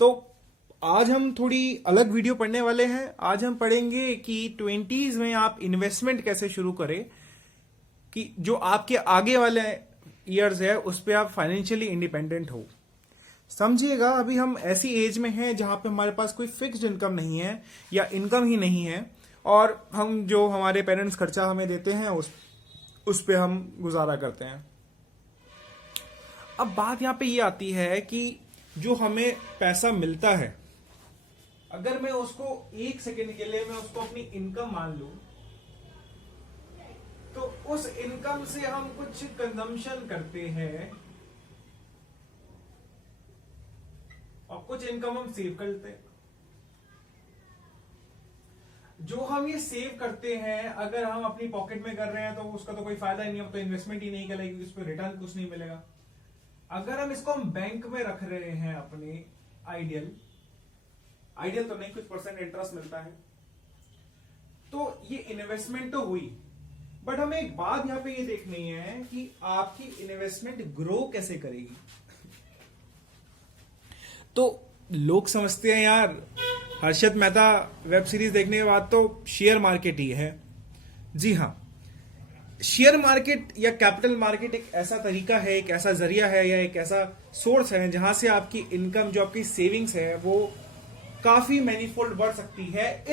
तो आज हम थोड़ी अलग वीडियो पढ़ने वाले हैं। आज हम पढ़ेंगे कि 20s में आप इन्वेस्टमेंट कैसे शुरू करें कि जो आपके आगे वाले ईयर्स है उस पे आप फाइनेंशियली इंडिपेंडेंट हो। समझिएगा, अभी हम ऐसी एज में हैं जहां पे हमारे पास कोई फिक्स्ड इनकम नहीं है या इनकम ही नहीं है, और हम जो हमारे पेरेंट्स खर्चा हमें देते हैं उस पे हम गुजारा करते हैं। अब बात यहाँ पे ये आती है कि जो हमें पैसा मिलता है, अगर मैं उसको एक सेकेंड के लिए मैं उसको अपनी इनकम मान लूं, तो उस इनकम से हम कुछ कंजम्पशन करते हैं और कुछ इनकम हम सेव करते हैं। जो हम ये सेव करते हैं अगर हम अपनी पॉकेट में कर रहे हैं तो उसका तो कोई फायदा ही नहीं है, तो इन्वेस्टमेंट ही नहीं करेगी, उस पर रिटर्न कुछ नहीं मिलेगा। अगर हम इसको हम बैंक में रख रहे हैं अपने आइडियल तो नहीं, कुछ परसेंट इंटरेस्ट मिलता है, तो ये इन्वेस्टमेंट तो हुई। बट हमें एक बात यहां पे ये देखनी है कि आपकी इन्वेस्टमेंट ग्रो कैसे करेगी। तो लोग समझते हैं यार हर्षद मेहता वेब सीरीज देखने के बाद तो शेयर मार्केट ही है। जी हाँ, शेयर मार्केट या कैपिटल मार्केट एक ऐसा तरीका है, एक ऐसा जरिया है या एक ऐसा सोर्स है जहां से आपकी इनकम, जो आपकी सेविंग्स है, वो काफी मैनीफोल्ड बढ़ सकती है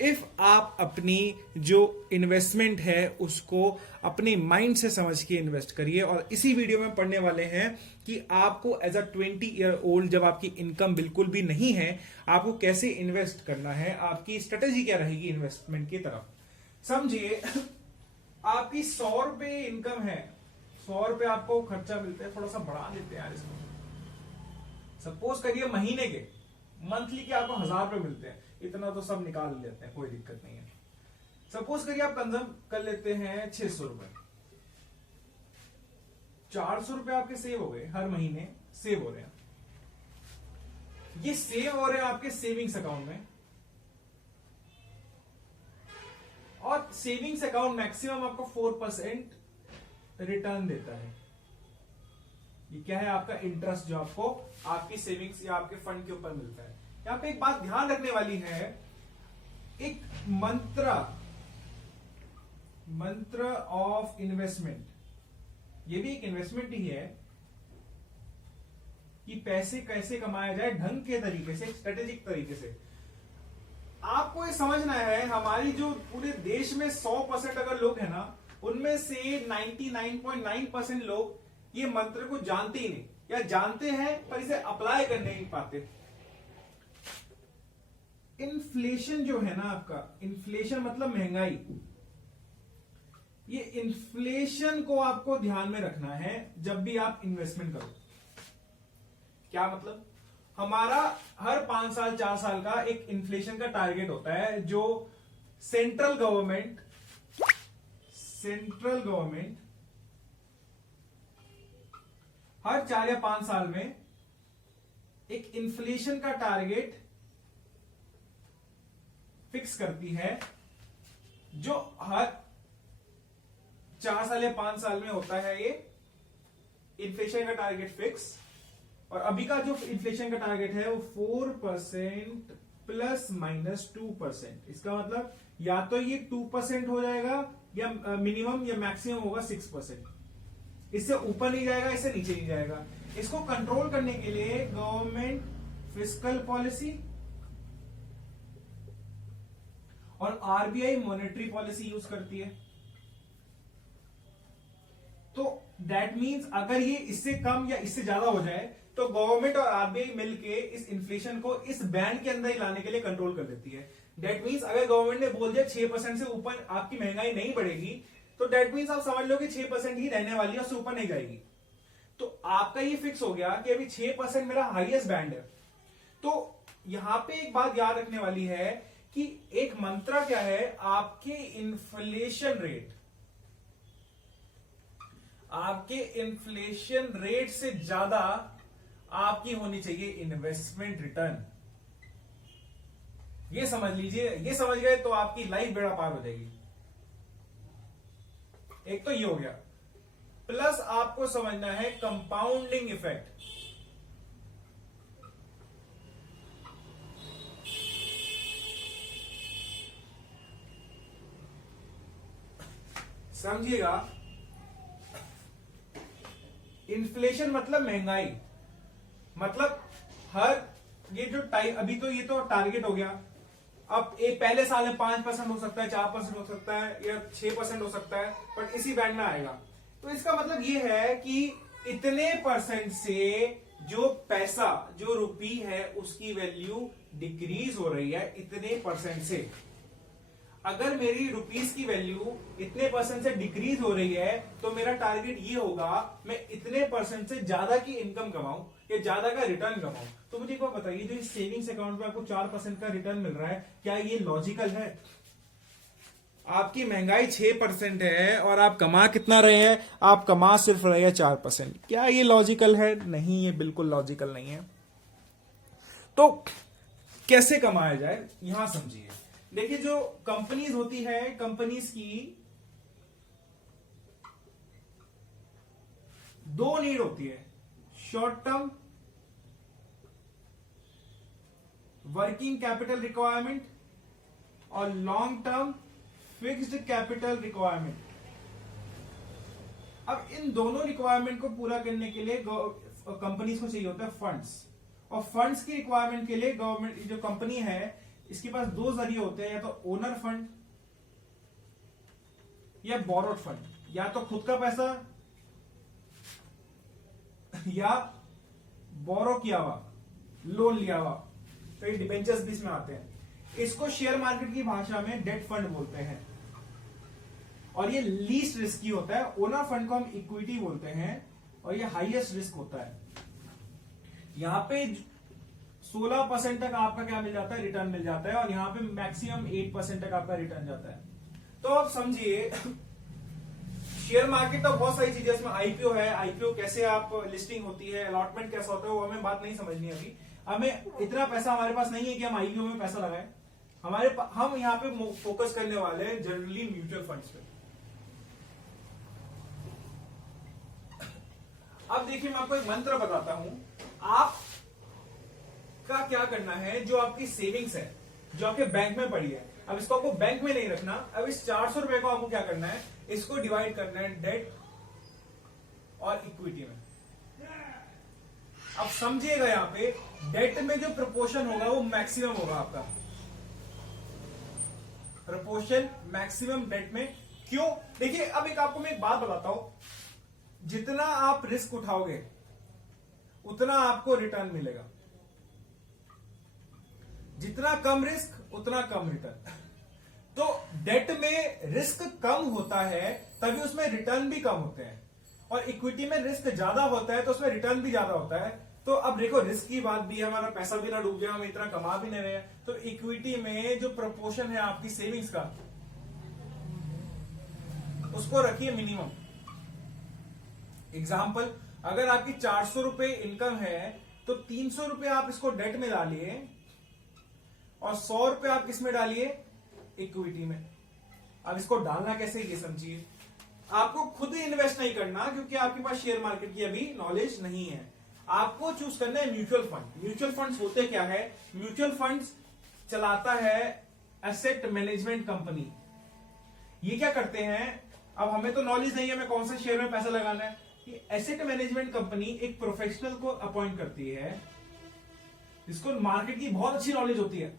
इफ आप अपनी जो इन्वेस्टमेंट है उसको अपने माइंड से समझ के इन्वेस्ट करिए। और इसी वीडियो में पढ़ने वाले हैं कि आपको एज अ 20 ईयर ओल्ड, जब आपकी इनकम बिल्कुल भी नहीं है, आपको कैसे इन्वेस्ट करना है, आपकी स्ट्रेटेजी क्या रहेगी इन्वेस्टमेंट की तरफ। समझिए, आपकी 100 रुपए इनकम है, 100 रुपए आपको खर्चा मिलता है, थोड़ा सा बढ़ा देते हैं यार इसको। सपोज करिए महीने के, मंथली के आपको 1000 रुपए मिलते हैं, इतना तो सब निकाल लेते हैं, कोई दिक्कत नहीं है। सपोज करिए आप कंज्यूम कर लेते हैं 600 रुपए, 400 रुपए आपके सेव हो गए, हर महीने सेव हो रहे हैं। ये सेव हो रहे हैं आपके सेविंग्स अकाउंट में, और सेविंग्स अकाउंट मैक्सिमम आपको 4% रिटर्न देता है। ये क्या है? आपका इंटरेस्ट जो आपको आपकी सेविंग्स या आपके फंड के ऊपर मिलता है। यहां पे एक बात ध्यान रखने वाली है, एक मंत्र ऑफ इन्वेस्टमेंट, ये भी एक इन्वेस्टमेंट ही है कि पैसे कैसे कमाया जाए ढंग के तरीके से, स्ट्रेटेजिक तरीके से। आपको ये समझना है, हमारी जो पूरे देश में 100% अगर लोग हैं ना, उनमें से 99.9% लोग ये मंत्र को जानते ही नहीं, या जानते हैं पर इसे अप्लाई कर नहीं पाते। इन्फ्लेशन जो है ना आपका, इन्फ्लेशन मतलब महंगाई, ये इन्फ्लेशन को आपको ध्यान में रखना है जब भी आप इन्वेस्टमेंट करो। क्या मतलब? हमारा हर 5 साल 4 साल का एक इन्फ्लेशन का टारगेट होता है, जो सेंट्रल गवर्नमेंट हर 4 या 5 साल में एक इन्फ्लेशन का टारगेट फिक्स करती है, जो हर 4 साल या 5 साल में होता है ये इन्फ्लेशन का टारगेट फिक्स। और अभी का जो इन्फ्लेशन का टारगेट है वो 4% ±2%। इसका मतलब या तो ये 2% हो जाएगा, या मिनिमम या मैक्सिमम होगा 6%। इससे ऊपर नहीं जाएगा, इससे नीचे नहीं जाएगा। इसको कंट्रोल करने के लिए गवर्नमेंट फिस्कल पॉलिसी और आरबीआई मॉनेटरी पॉलिसी यूज करती है। तो दैट मींस अगर ये इससे कम या इससे ज्यादा हो जाए तो गवर्नमेंट और आरबीआई मिलके इस इन्फ्लेशन को इस बैंड के अंदर ही लाने के लिए कंट्रोल कर देती है। दैट मींस अगर गवर्नमेंट ने बोल दिया 6% से ऊपर आपकी महंगाई नहीं बढ़ेगी, तो दैट मींस आप समझ लो कि 6% ही रहने वाली है, उससे ऊपर नहीं जाएगी। तो आपका ये फिक्स हो गया कि अभी 6% मेरा हाईएस्ट बैंड है। तो यहां पे एक बात याद रखने वाली है कि एक मंत्र क्या है, आपके इन्फ्लेशन रेट से ज्यादा आपकी होनी चाहिए इन्वेस्टमेंट रिटर्न। ये समझ लीजिए, ये समझ गए तो आपकी लाइफ बेड़ा पार हो जाएगी। एक तो ये हो गया, प्लस आपको समझना है कंपाउंडिंग इफेक्ट। समझिएगा, इन्फ्लेशन मतलब महंगाई, मतलब हर ये जो टाइम, अभी तो ये तो टारगेट हो गया, अब एक पहले साल में 5% हो सकता है, 4% हो सकता है, या 6% हो सकता है, बट इसी बैंड में आएगा। तो इसका मतलब ये है कि इतने परसेंट से जो पैसा, जो रुपी है उसकी वैल्यू डिक्रीज हो रही है इतने परसेंट से। अगर मेरी रुपीस की वैल्यू इतने परसेंट से डिक्रीज हो रही है तो मेरा टारगेट ये होगा मैं इतने परसेंट से ज्यादा की इनकम कमाऊं या ज्यादा का रिटर्न कमाऊं। तो मुझे एक बात बताइए, जो इस सेविंग्स अकाउंट में आपको 4% का रिटर्न मिल रहा है, क्या ये लॉजिकल है? आपकी महंगाई 6% है और आप कमा कितना रहे हैं? आप कमा सिर्फ रहे हैं 4%। क्या ये लॉजिकल है? नहीं, ये बिल्कुल लॉजिकल नहीं है। तो कैसे कमाया जाए, यहां समझिए। देखिए, जो कंपनीज होती है, कंपनीज की दो नीड होती है, short term working capital requirement और long term fixed capital requirement. अब इन दोनों रिक्वायरमेंट को पूरा करने के लिए कंपनीज को चाहिए होता है फंड्स, और फंड्स की रिक्वायरमेंट के लिए गवर्नमेंट, जो कंपनी है, इसके पास दो जरिए होते हैं, या तो ओनर फंड या बोरोड फंड। या तो खुद का पैसा या बोरो किया हुआ, लोन लिया हुआ, तो ये डिबेंचर्स भी इसमें आते हैं। इसको शेयर मार्केट की भाषा में डेट फंड बोलते हैं, और ये लीस्ट रिस्की होता है। ओनर फंड को हम इक्विटी बोलते हैं, और ये हाईएस्ट रिस्क होता है। यहां पे 16% तक आपका क्या मिल जाता है, रिटर्न मिल जाता है, और यहां पे मैक्सिमम 8% तक आपका रिटर्न जाता है। तो आप समझिए, शेयर मार्केट तो बहुत सारी चीजें, इसमें आईपीओ है, आईपीओ कैसे आप लिस्टिंग होती है, अलॉटमेंट कैसा होता है, वो हमें बात नहीं समझनी अभी। हमें इतना पैसा हमारे पास नहीं है कि हम आईपीओ में पैसा लगाएं। हम यहाँ पे फोकस करने वाले हैं जनरली म्यूचुअल फंड्स पे। अब देखिए, मैं आपको एक मंत्र बताता हूं। आप का क्या करना है, जो आपकी सेविंग्स है, जो आपके बैंक में पड़ी है, अब इसको आपको बैंक में नहीं रखना। अब इस 400 रुपए को आपको क्या करना है, इसको डिवाइड करना है डेट और इक्विटी में। अब समझिएगा, यहां पे डेट में जो प्रोपोर्शन होगा वो मैक्सिमम होगा आपका, प्रोपोर्शन मैक्सिमम डेट में। क्यों? देखिए, अब आपको मैं एक बात बताता हूं, जितना आप रिस्क उठाओगे उतना आपको रिटर्न मिलेगा, जितना कम रिस्क उतना कम रिटर्न। तो डेट में रिस्क कम होता है तभी उसमें रिटर्न भी कम होते हैं, और इक्विटी में रिस्क ज्यादा होता है तो उसमें रिटर्न भी ज्यादा होता है। तो अब देखो, रिस्क की बात भी है, हमारा पैसा भी ना डूब गया, हम इतना कमा भी नहीं रहे, तो इक्विटी में जो प्रोपोर्शन है आपकी सेविंग्स का, उसको रखिए मिनिमम। एग्जाम्पल, अगर आपकी 400 रुपए इनकम है तो 300 रुपए आप इसको डेट में डालिए और 100 रुपए आप किस में डालिए, इक्विटी में। अब इसको डालना कैसे, ये समझिए। आपको खुद इन्वेस्ट नहीं करना, क्योंकि आपके पास शेयर मार्केट की अभी नॉलेज नहीं है। आपको चूज करना है म्यूचुअल फंड। म्यूचुअल फंड्स होते क्या है? म्यूचुअल फंड्स चलाता है एसेट मैनेजमेंट कंपनी। ये क्या करते हैं, अब हमें तो नॉलेज नहीं है हमें कौन से शेयर में पैसा लगाना है। ये एसेट मैनेजमेंट कंपनी एक प्रोफेशनल को अपॉइंट करती है, जिसको मार्केट की बहुत अच्छी नॉलेज होती है।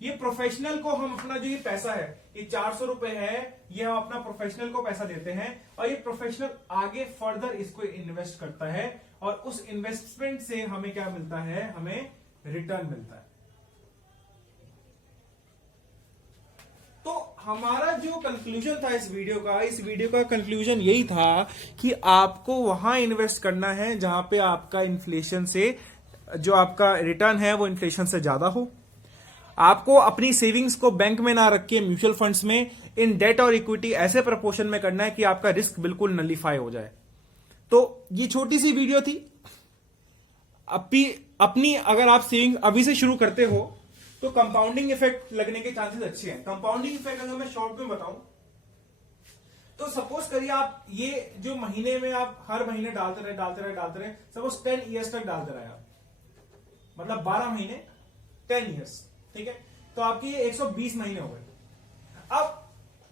ये प्रोफेशनल को हम अपना जो ये पैसा है, ये 400 रुपए है, ये हम अपना प्रोफेशनल को पैसा देते हैं, और ये प्रोफेशनल आगे फर्दर इसको इन्वेस्ट करता है, और उस इन्वेस्टमेंट से हमें क्या मिलता है, हमें रिटर्न मिलता है। तो हमारा जो कंक्लूजन था इस वीडियो का कंक्लूजन यही था कि आपको वहां इन्वेस्ट करना है जहां पे आपका इन्फ्लेशन से, जो आपका रिटर्न है वो इन्फ्लेशन से ज्यादा हो। आपको अपनी सेविंग्स को बैंक में ना रख के म्यूचुअल फंड्स में इन डेट और इक्विटी ऐसे प्रपोर्शन में करना है कि आपका रिस्क बिल्कुल नलीफाई हो जाए। तो ये छोटी सी वीडियो थी। अपनी अगर आप सेविंग अभी से शुरू करते हो तो कंपाउंडिंग इफेक्ट लगने के चांसेस अच्छे हैं। कंपाउंडिंग इफेक्ट अगर मैं शॉर्ट में बताऊं तो सपोज करिए आप ये जो महीने में आप हर महीने डालते रहे, सपोज 10 ईयर्स तक डालते रहे आप, मतलब 12 महीने 10 ईयर्स, ठीक है, तो आपके ये 120 महीने हो गए। अब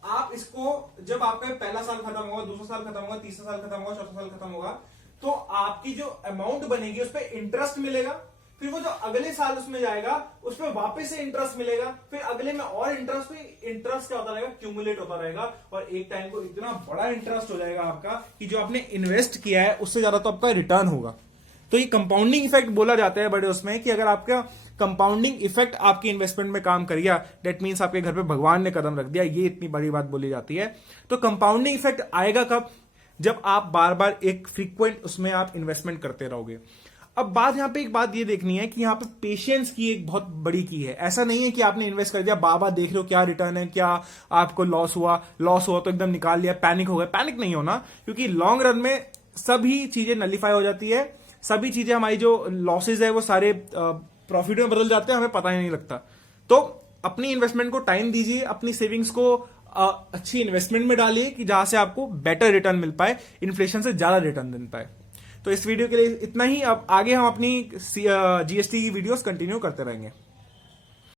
आप इसको जब आपका पहला साल खत्म होगा, दूसरा साल खत्म होगा, तीसरा साल खत्म होगा, चौथा साल खत्म होगा, तो आपकी जो अमाउंट बनेगी उस पर इंटरेस्ट मिलेगा, फिर वो जो अगले साल उसमें जाएगा उस पर वापस से इंटरेस्ट मिलेगा, फिर अगले में और इंटरेस्ट, फिर इंटरेस्ट क्या होता रहेगा, क्यूमुलेट होता रहेगा, और एक टाइम को इतना बड़ा इंटरेस्ट हो जाएगा आपका कि जो आपने इन्वेस्ट किया है उससे ज्यादा तो आपका रिटर्न होगा। तो ये कंपाउंडिंग इफेक्ट बोला जाता है बड़े उसमें, कि अगर आपका कंपाउंडिंग इफेक्ट आपकी इन्वेस्टमेंट में काम कर गया, डेट मीन्स आपके घर पे भगवान ने कदम रख दिया, ये इतनी बड़ी बात बोली जाती है। तो कंपाउंडिंग इफेक्ट आएगा कब? जब आप बार बार एक फ्रीक्वेंट उसमें आप इन्वेस्टमेंट करते रहोगे। अब बात यहां पे एक बात ये देखनी है कि यहां पे पेशेंस की एक बहुत बड़ी की है। ऐसा नहीं है कि आपने इन्वेस्ट कर दिया, बाबा देख रहे हो क्या रिटर्न है, क्या आपको लॉस हुआ तो एकदम निकाल लिया, पैनिक हो गया। पैनिक नहीं होना, क्योंकि लॉन्ग रन में सभी चीजें नलीफाई हो जाती है, सभी चीजें, हमारी जो लॉसेज है वो सारे प्रॉफिट में बदल जाते हैं, हमें पता ही नहीं लगता। तो अपनी इन्वेस्टमेंट को टाइम दीजिए, अपनी सेविंग्स को अच्छी इन्वेस्टमेंट में डालिए कि जहां से आपको बेटर रिटर्न मिल पाए, इन्फ्लेशन से ज्यादा रिटर्न मिल पाए। तो इस वीडियो के लिए इतना ही। अब आगे हम अपनी जीएसटी की वीडियोस कंटिन्यू करते रहेंगे।